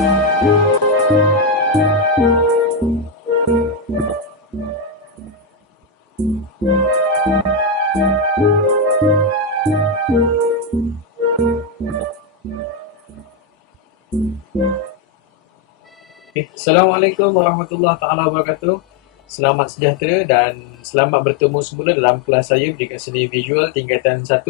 Assalamualaikum warahmatullahi taala wabarakatuh. Selamat sejahtera dan selamat bertemu semula dalam kelas saya Pendidikan Seni Visual tingkatan 1.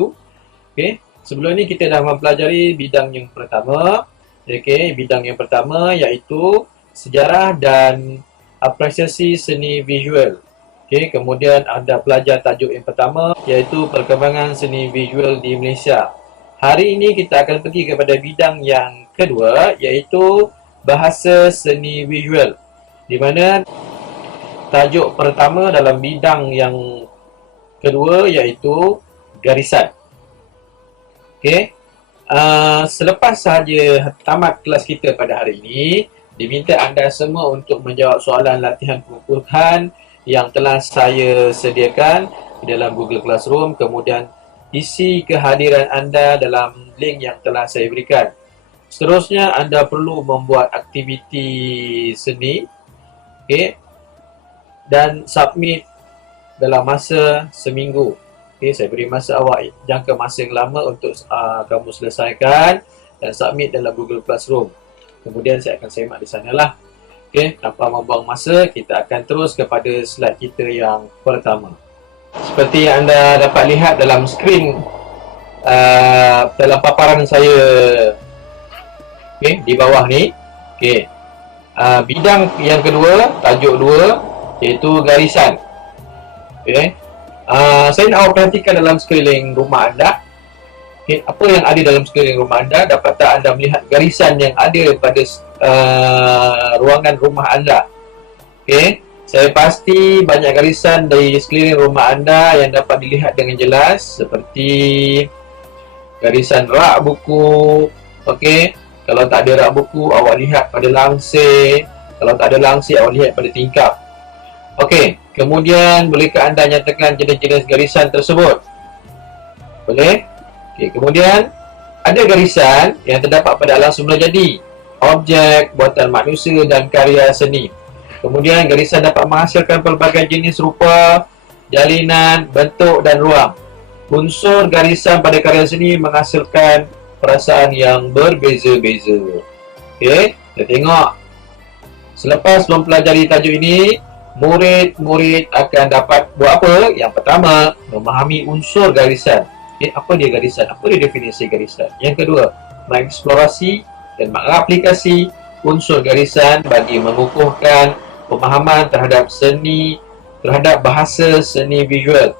Sebelum ni kita dah mempelajari bidang yang pertama. Bidang yang pertama iaitu sejarah dan apresiasi seni visual. Kemudian ada pelajar tajuk yang pertama iaitu perkembangan seni visual di Malaysia. Hari ini kita akan pergi kepada bidang yang kedua iaitu bahasa seni visual, di mana tajuk pertama dalam bidang yang kedua iaitu garisan. Selepas sahaja tamat kelas kita pada hari ini, diminta anda semua untuk menjawab soalan latihan pengukuhan yang telah saya sediakan di dalam Google Classroom. Kemudian isi kehadiran anda dalam link yang telah saya berikan. Seterusnya anda perlu membuat aktiviti seni, dan submit dalam masa seminggu. Saya beri masa awak jangka masa yang lama untuk kamu selesaikan dan submit dalam Google Classroom. Kemudian saya akan semak di sanalah. Tanpa membuang masa, kita akan terus kepada slide kita yang pertama. Seperti yang anda dapat lihat dalam skrin, dalam paparan saya di bawah ni, bidang yang kedua, tajuk 2 iaitu garisan. Saya nak awak perhatikan dalam sekeliling rumah anda. Apa yang ada dalam sekeliling rumah anda? Dapat tak anda melihat garisan yang ada pada ruangan rumah anda? Saya pasti banyak garisan dari sekeliling rumah anda yang dapat dilihat dengan jelas, seperti garisan rak buku. Kalau tak ada rak buku, awak lihat pada langsir. Kalau tak ada langsir, awak lihat pada tingkap. Kemudian bolehkah anda nyatakan jenis-jenis garisan tersebut? Boleh? Kemudian ada garisan yang terdapat pada alam semula jadi, objek, buatan manusia dan karya seni. Kemudian garisan dapat menghasilkan pelbagai jenis rupa, jalinan, bentuk dan ruang. Unsur garisan pada karya seni menghasilkan perasaan yang berbeza-beza. Kita tengok. Selepas mempelajari tajuk ini, murid-murid akan dapat buat apa? Yang pertama, memahami unsur garisan. Apa dia garisan? Apa dia definisi garisan? Yang kedua, mengeksplorasi dan mengaplikasi unsur garisan bagi mengukuhkan pemahaman terhadap seni, terhadap bahasa seni visual.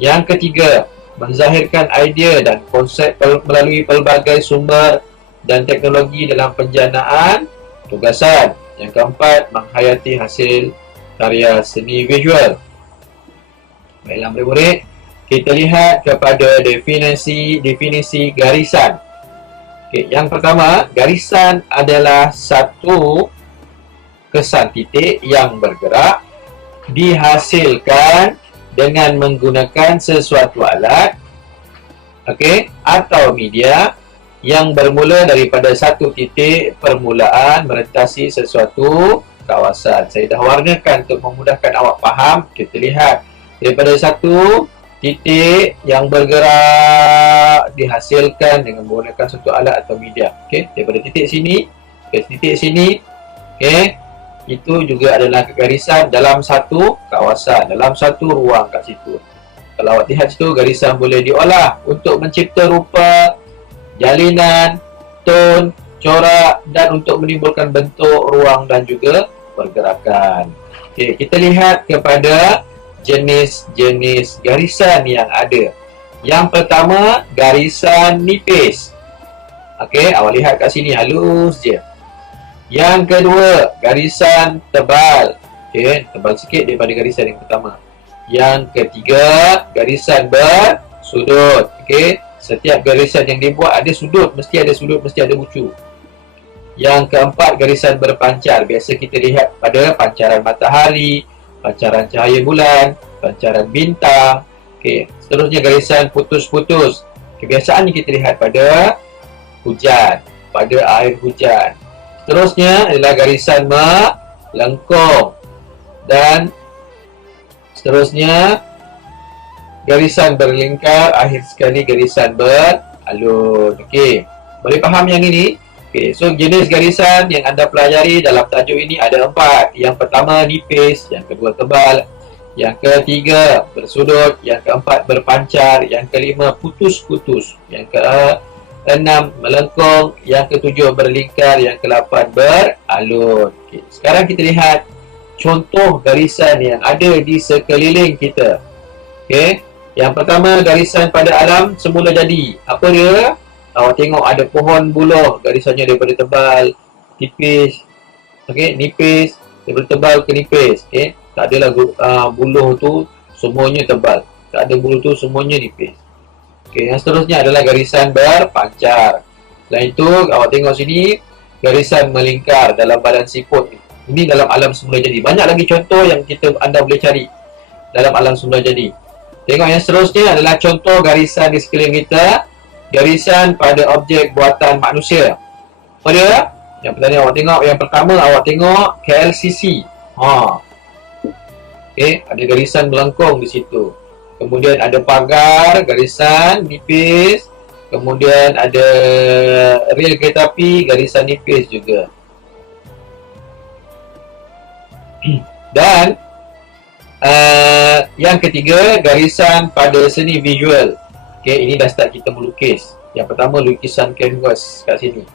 Yang ketiga, menzahirkan idea dan konsep melalui pelbagai sumber dan teknologi dalam penjanaan tugasan. Yang keempat, menghayati hasil karya seni visual. Baiklah murid-murid, kita lihat kepada definisi garisan. Yang pertama, garisan adalah satu kesan titik yang bergerak dihasilkan dengan menggunakan sesuatu alat atau media yang bermula daripada satu titik permulaan merentasi sesuatu kawasan. Saya dah warnakan untuk memudahkan awak faham. Kita lihat daripada satu titik yang bergerak dihasilkan dengan menggunakan satu alat atau media. Daripada titik sini ke titik sini, itu juga adalah garisan dalam satu kawasan, dalam satu ruang kat situ. Kalau awak lihat situ, garisan boleh diolah untuk mencipta rupa, jalinan, tone, corak dan untuk menimbulkan bentuk, ruang dan juga pergerakan. Kita lihat kepada jenis-jenis garisan yang ada. Yang pertama, garisan nipis. Awak lihat kat sini, halus je. Yang kedua, garisan tebal. Tebal sikit daripada garisan yang pertama. Yang ketiga, garisan bersudut. Setiap garisan yang dibuat ada sudut, mesti ada sudut, mesti ada bucu. Yang keempat, garisan berpancar. Biasa kita lihat pada pancaran matahari, pancaran cahaya bulan, pancaran bintang. Seterusnya, garisan putus-putus. Kebiasaannya kita lihat pada hujan, pada air hujan. Seterusnya adalah garisan melengkung. Dan seterusnya garisan berlingkar, akhir sekali garisan beralun. Okey, boleh faham yang ini? Okey, so jenis garisan yang anda pelajari dalam tajuk ini ada 4. Yang pertama nipis, yang kedua tebal, yang ketiga bersudut, yang keempat berpancar, yang kelima putus-putus, yang keenam melengkung, yang ketujuh berlingkar, yang ke-8 beralun. Okey, sekarang kita lihat contoh garisan yang ada di sekeliling kita. Okey, yang pertama garisan pada alam semula jadi. Apa dia? Awak tengok ada pohon buluh, garisannya daripada tebal, tipis, okey, nipis, daripada tebal ke nipis. Okey, tak adalah buluh tu semuanya tebal, tak ada buluh tu semuanya nipis. Okey, yang seterusnya adalah garisan berpancar. Selain itu, awak tengok sini garisan melingkar dalam badan siput. Ini dalam alam semula jadi. Banyak lagi contoh yang anda boleh cari dalam alam semula jadi. Tengok yang seterusnya adalah contoh garisan di sekeliling kita. Garisan pada objek buatan manusia. Apa dia? Yang pertama awak tengok, yang pertama awak tengok KLCC. Okey, ada garisan melengkung di situ. Kemudian ada pagar, garisan nipis. Kemudian ada rel kereta api, garisan nipis juga. Dan yang ketiga, garisan pada seni visual. Okey, ini dah start kita melukis. Yang pertama, lukisan canvas kat sini.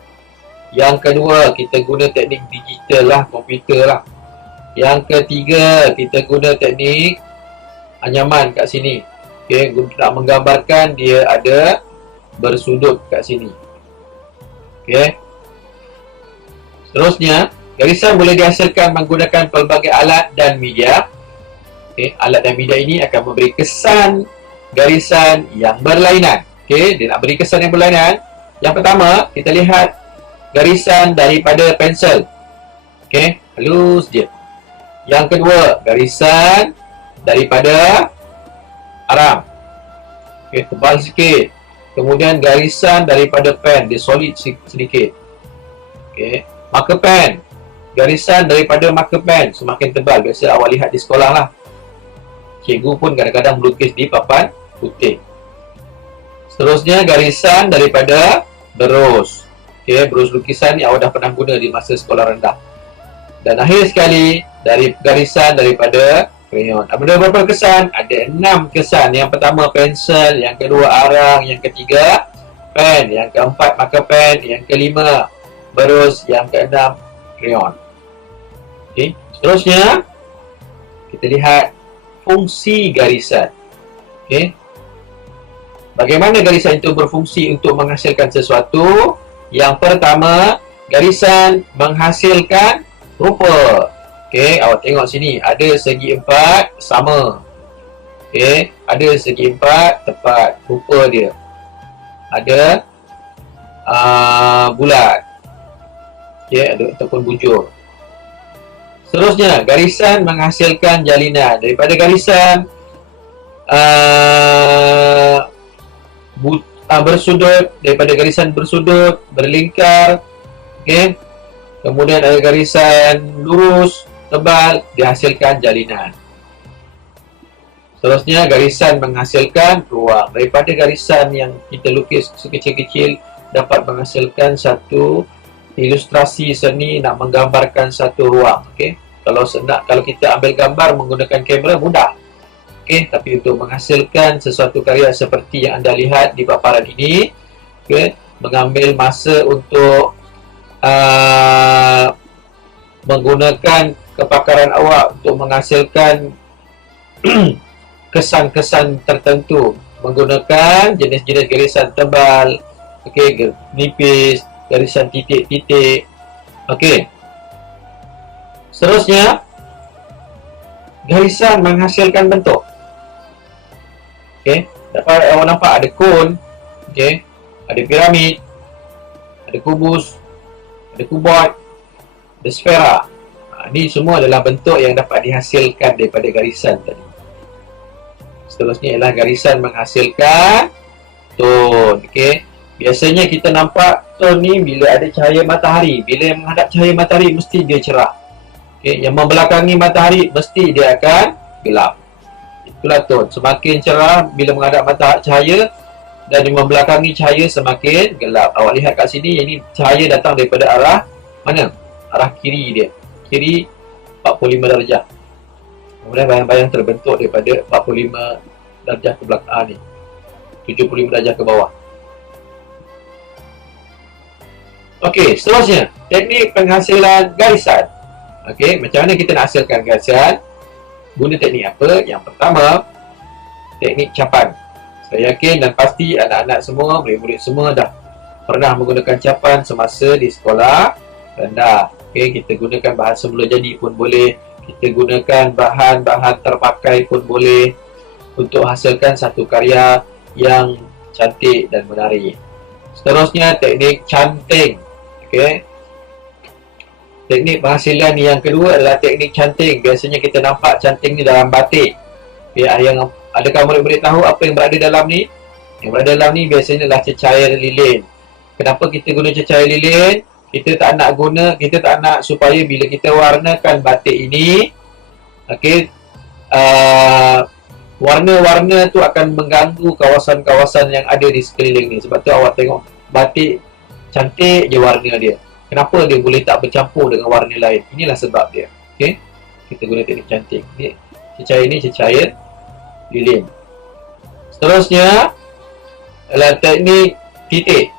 Yang kedua, kita guna teknik digital lah, komputer lah. Yang ketiga, kita guna teknik anyaman kat sini. Okey, nak menggambarkan dia ada bersudut kat sini. Okey. Seterusnya, garisan boleh dihasilkan menggunakan pelbagai alat dan media. Okay, alat dan media ini akan memberi kesan garisan yang berlainan. Okey, dia nak beri kesan yang berlainan. Yang pertama, kita lihat garisan daripada pensel. Okey, halus je. Yang kedua, garisan daripada aram. Okey, tebal sikit. Kemudian garisan daripada pen, dia solid sedikit. Okey, marker pen. Garisan daripada marker pen semakin tebal. Biasa awak lihat di sekolah lah. Cikgu pun kadang-kadang melukis di papan putih. Seterusnya garisan daripada berus. Okey, berus lukisan ni awak dah pernah guna di masa sekolah rendah. Dan akhir sekali dari garisan daripada krayon. Ada berapa kesan? Ada 6 kesan. Yang pertama pensel, yang kedua arang, yang ketiga pen, yang keempat marker pen, yang kelima berus, yang keenam krayon. Okey, seterusnya kita lihat fungsi garisan. Okey. Bagaimana garisan itu berfungsi untuk menghasilkan sesuatu? Yang pertama, garisan menghasilkan rupa. Okey, awak tengok sini ada segi 4 sama. Okey, ada segi 4 tepat rupa dia. Ada bulat. Okey, ada ataupun bujur. Seterusnya, garisan menghasilkan jalinan. Daripada garisan bersudut, daripada garisan bersudut, berlingkar, okay. Kemudian ada garisan lurus, tebal, dihasilkan jalinan. Seterusnya, garisan menghasilkan ruang. Daripada garisan yang kita lukis sekecil-kecil, dapat menghasilkan satu ilustrasi seni nak menggambarkan satu ruang. Okey, kalau kita ambil gambar menggunakan kamera mudah. Okey, tapi untuk menghasilkan sesuatu karya seperti yang anda lihat di paparan ini, okey, mengambil masa untuk menggunakan kepakaran awak untuk menghasilkan kesan-kesan tertentu menggunakan jenis-jenis garisan tebal, okey, nipis, garisan titik-titik. Okey. Seterusnya, garisan menghasilkan bentuk. Okey, dapat awak nampak ada kon, okey, ada piramid, ada kubus, ada kuboid, ada sfera. Ini semua adalah bentuk yang dapat dihasilkan daripada garisan tadi. Seterusnya ialah garisan menghasilkan tone. Okey. Biasanya kita nampak tone ni bila ada cahaya matahari. Bila menghadap cahaya matahari, mesti dia cerah. Okay. Yang membelakangi matahari, mesti dia akan gelap. Itulah tone. Semakin cerah bila menghadap matahari cahaya, dan di membelakangi cahaya semakin gelap. Awak lihat kat sini, ini cahaya datang daripada arah mana? Arah kiri dia. Kiri 45 darjah. Kemudian bayang-bayang terbentuk daripada 45 darjah ke belakang ni. 75 darjah ke bawah. Okey, seterusnya, teknik penghasilan garisan. Okey, macam mana kita nak hasilkan garisan? Guna teknik apa? Yang pertama, teknik capan. Saya yakin dan pasti anak-anak semua, murid-murid semua dah pernah menggunakan capan semasa di sekolah rendah. Okey, kita gunakan bahan semula jadi pun boleh. Kita gunakan bahan-bahan terpakai pun boleh untuk hasilkan satu karya yang cantik dan menarik. Seterusnya, teknik canting. Okay. Teknik penghasilan yang kedua adalah teknik canting. Biasanya kita nampak canting ni dalam batik. Okay. Adakah murid-murid tahu apa yang berada dalam ni? Yang berada dalam ni biasanya adalah cecair lilin. Kenapa kita guna cecair lilin? Kita tak nak supaya bila kita warnakan batik ini, okay, warna-warna tu akan mengganggu kawasan-kawasan yang ada di sekeliling ni. Sebab tu awak tengok batik cantik je warna dia. Kenapa dia boleh tak bercampur dengan warna lain? Inilah sebab dia. Okey. Kita guna teknik cantik. Ni cecair lilin. Seterusnya adalah teknik titik.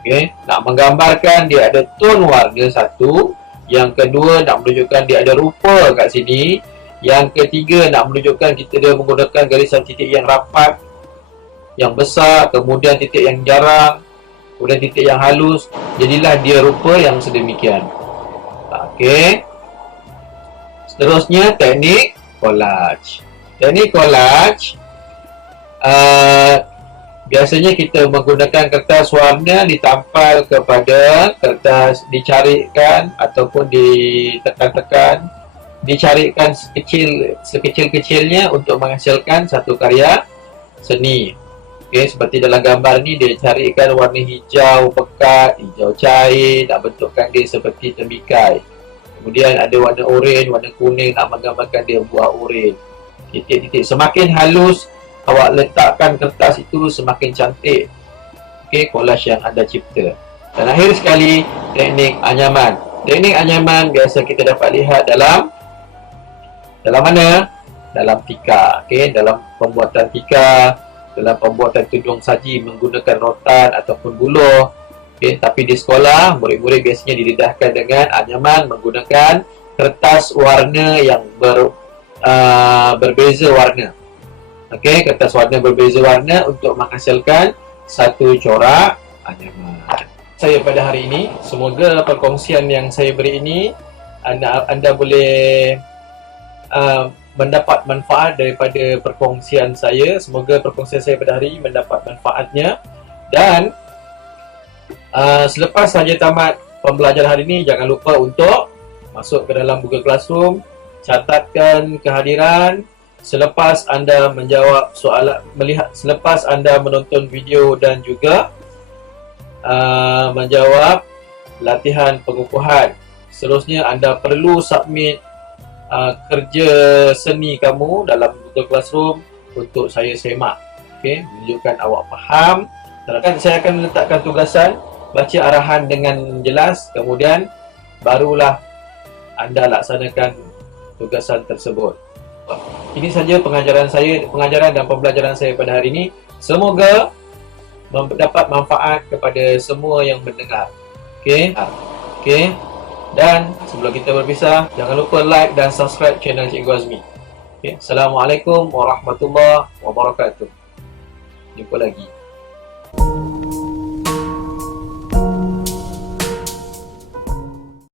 Okey, nak menggambarkan dia ada tone warna satu, yang kedua nak menunjukkan dia ada rupa kat sini, yang ketiga nak menunjukkan kita dia menggunakan garisan titik yang rapat, yang besar, kemudian titik yang jarang, kemudian titik yang halus. Jadilah dia rupa yang sedemikian. Okey. Seterusnya teknik collage. Teknik collage biasanya kita menggunakan kertas warna ditampal kepada kertas, dicarikan ataupun ditekan-tekan, dicarikan sekecil-kecilnya untuk menghasilkan satu karya seni. Okay, seperti dalam gambar ni, dia carikan warna hijau pekat, hijau cair, nak bentukkan dia seperti temikai. Kemudian ada warna oranye, warna kuning, nak menggambarkan dia buah oranye. Titik-titik. Semakin halus awak letakkan kertas itu, semakin cantik. Okay, collage yang anda cipta. Dan akhir sekali, teknik anyaman. Teknik anyaman biasa kita dapat lihat dalam mana? Dalam tika. Okay, dalam pembuatan tika, dalam pembuatan tudung saji menggunakan rotan ataupun buluh. Okay, tapi di sekolah, murid-murid biasanya didedahkan dengan anyaman menggunakan kertas warna yang berbeza warna. Okay, kertas warna berbeza warna untuk menghasilkan satu corak anyaman. Saya pada hari ini, semoga perkongsian yang saya beri ini anda boleh mendapat manfaat daripada perkongsian saya. Semoga perkongsian saya pada hari ini mendapat manfaatnya. Dan selepas saja tamat pembelajaran hari ini, jangan lupa untuk masuk ke dalam Google Classroom, catatkan kehadiran. Selepas anda menjawab soalan, selepas anda menonton video dan juga menjawab latihan pengukuhan, seterusnya anda perlu submit kerja seni kamu dalam Google Classroom untuk saya semak. Okey, menunjukkan awak faham. Dan saya akan meletakkan tugasan, baca arahan dengan jelas, kemudian barulah anda laksanakan tugasan tersebut. Ini saja pengajaran dan pembelajaran saya pada hari ini. Semoga mendapat manfaat kepada semua yang mendengar. Okey. Okey. Dan sebelum kita berpisah, jangan lupa like dan subscribe channel Cikgu Azmi. Okay. Assalamualaikum warahmatullahi wabarakatuh. Jumpa lagi.